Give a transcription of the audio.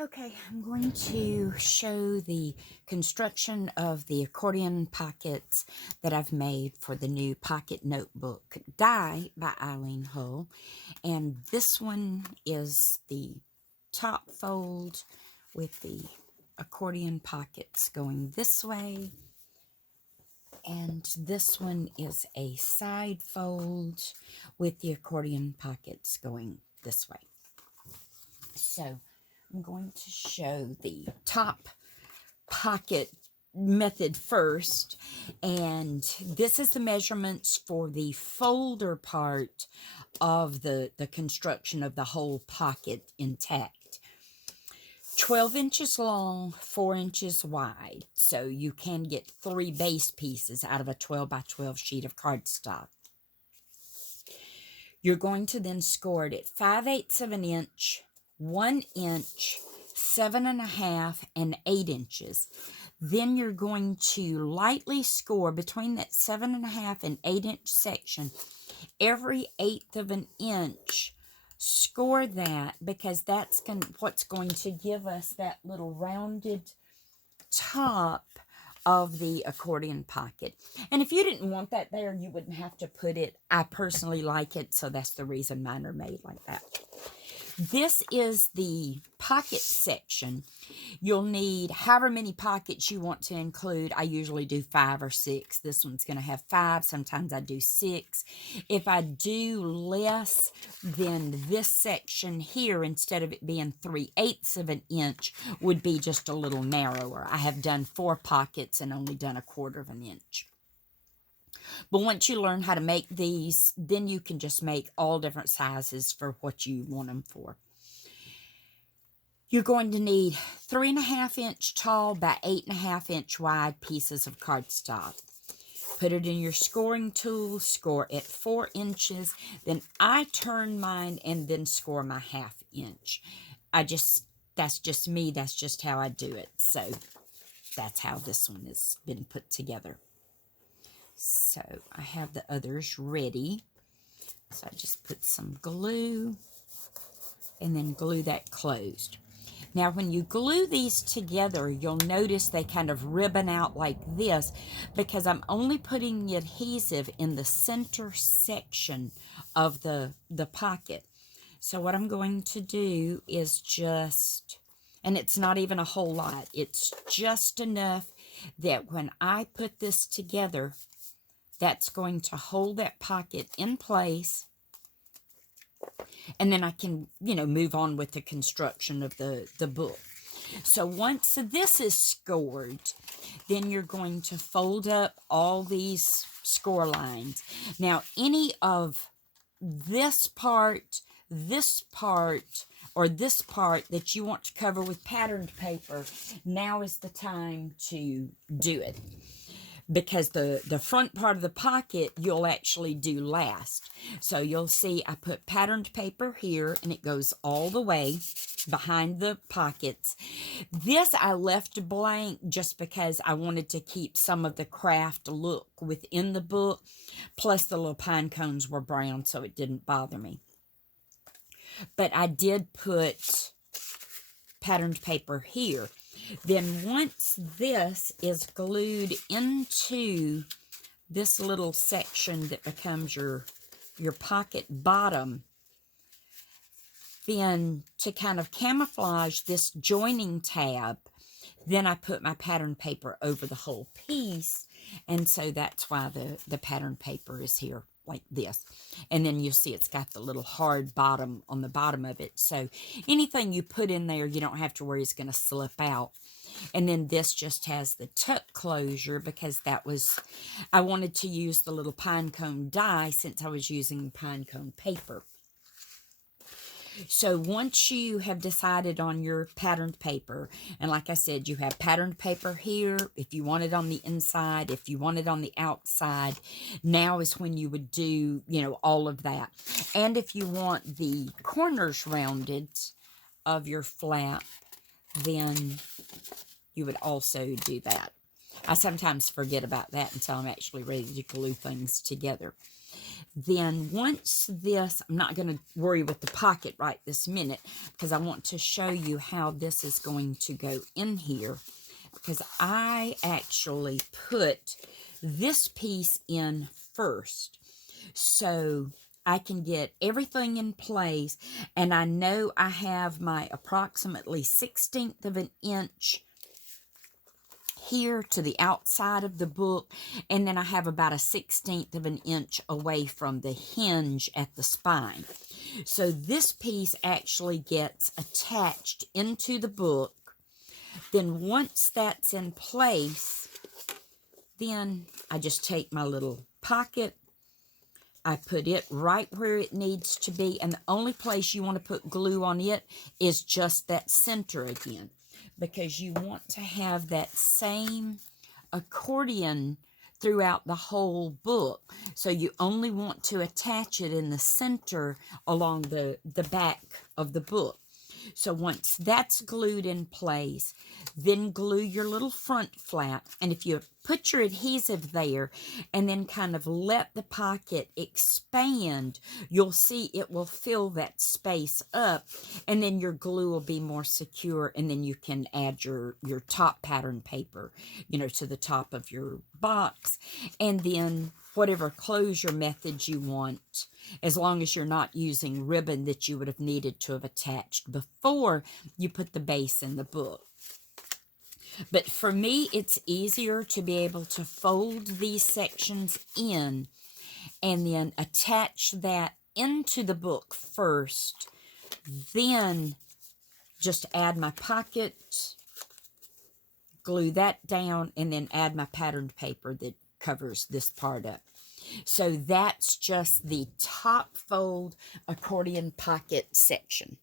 Okay, I'm going to show the construction of the accordion pockets that I've made for the new pocket notebook die by Eileen Hull. And this one is the top fold with the accordion pockets going this way. And this one is a side fold with the accordion pockets going this way. So I'm going to show the top pocket method first, and this is the measurements for the folder part of the construction of the whole pocket intact. 12 inches long, 4 inches wide, so you can get 3 base pieces out of a 12 by 12 sheet of cardstock. You're going to then score it at 5/8 of an inch, 1 inch, 7.5, and 8 inches. Then you're going to lightly score between that 7.5 and 8 inch section every 1/8 of an inch. Score that because that's what's going to give us that little rounded top of the accordion pocket. And if you didn't want that there, you wouldn't have to put it. I personally like it, so that's the reason mine are made like that. This is the pocket section. You'll need however many pockets you want to include. I usually do 5 or 6. This one's going to have 5. Sometimes I do 6. If I do less, then this section here, instead of it being 3/8 of an inch, would be just a little narrower. I have done 4 pockets and only done 1/4 of an inch. But once you learn how to make these, then you can just make all different sizes for what you want them for. You're going to need 3.5 inch tall by 8.5 inch wide pieces of cardstock. Put it in your scoring tool, score at 4 inches. Then I turn mine and then score my 1/2 inch. That's just me. That's just how I do it. So that's how this one has been put together. So I have the others ready. So I just put some glue and then glue that closed. Now when you glue these together, you'll notice they kind of ribbon out like this because I'm only putting the adhesive in the center section of the pocket. So what I'm going to do is just, and it's not even a whole lot, it's just enough that when I put this together, that's going to hold that pocket in place. And then I can, move on with the construction of the book. So once this is scored, then you're going to fold up all these score lines. Now, any of this part, or this part that you want to cover with patterned paper, now is the time to do it. Because the front part of the pocket you'll actually do last. So you'll see I put patterned paper here and it goes all the way behind the pockets. This I left blank just because I wanted to keep some of the craft look within the book. Plus the little pine cones were brown, so it didn't bother me. But I did put patterned paper here. Then once this is glued into this little section that becomes your pocket bottom, then to kind of camouflage this joining tab, then I put my pattern paper over the whole piece, and so that's why the pattern paper is here like this. And then you'll see it's got the little hard bottom on the bottom of it. So anything you put in there, you don't have to worry it's going to slip out. And then this just has the tuck closure because I wanted to use the little pine cone die since I was using pine cone paper. So once you have decided on your patterned paper, and like I said, you have patterned paper here, if you want it on the inside, if you want it on the outside, now is when you would do, all of that. And if you want the corners rounded of your flap, then you would also do that. I sometimes forget about that until I'm actually ready to glue things together. Then once this, I'm not going to worry with the pocket right this minute because I want to show you how this is going to go in here, because I actually put this piece in first so I can get everything in place, and I know I have my approximately 1/16 of an inch here to the outside of the book, and then I have about 1/16 of an inch away from the hinge at the spine. So this piece actually gets attached into the book. Then once that's in place, then I just take my little pocket, I put it right where it needs to be, and the only place you want to put glue on it is just that center again, because you want to have that same accordion throughout the whole book. So you only want to attach it in the center along the back of the book. So once that's glued in place, then glue your little front flap. And if you put your adhesive there and then kind of let the pocket expand, you'll see it will fill that space up, and then your glue will be more secure, and then you can add your top pattern paper, to the top of your box, and then whatever closure method you want, as long as you're not using ribbon that you would have needed to have attached before you put the base in the book. But for me, it's easier to be able to fold these sections in and then attach that into the book first, then just add my pocket, glue that down, and then add my patterned paper that covers this part up. So that's just the top fold accordion pocket section.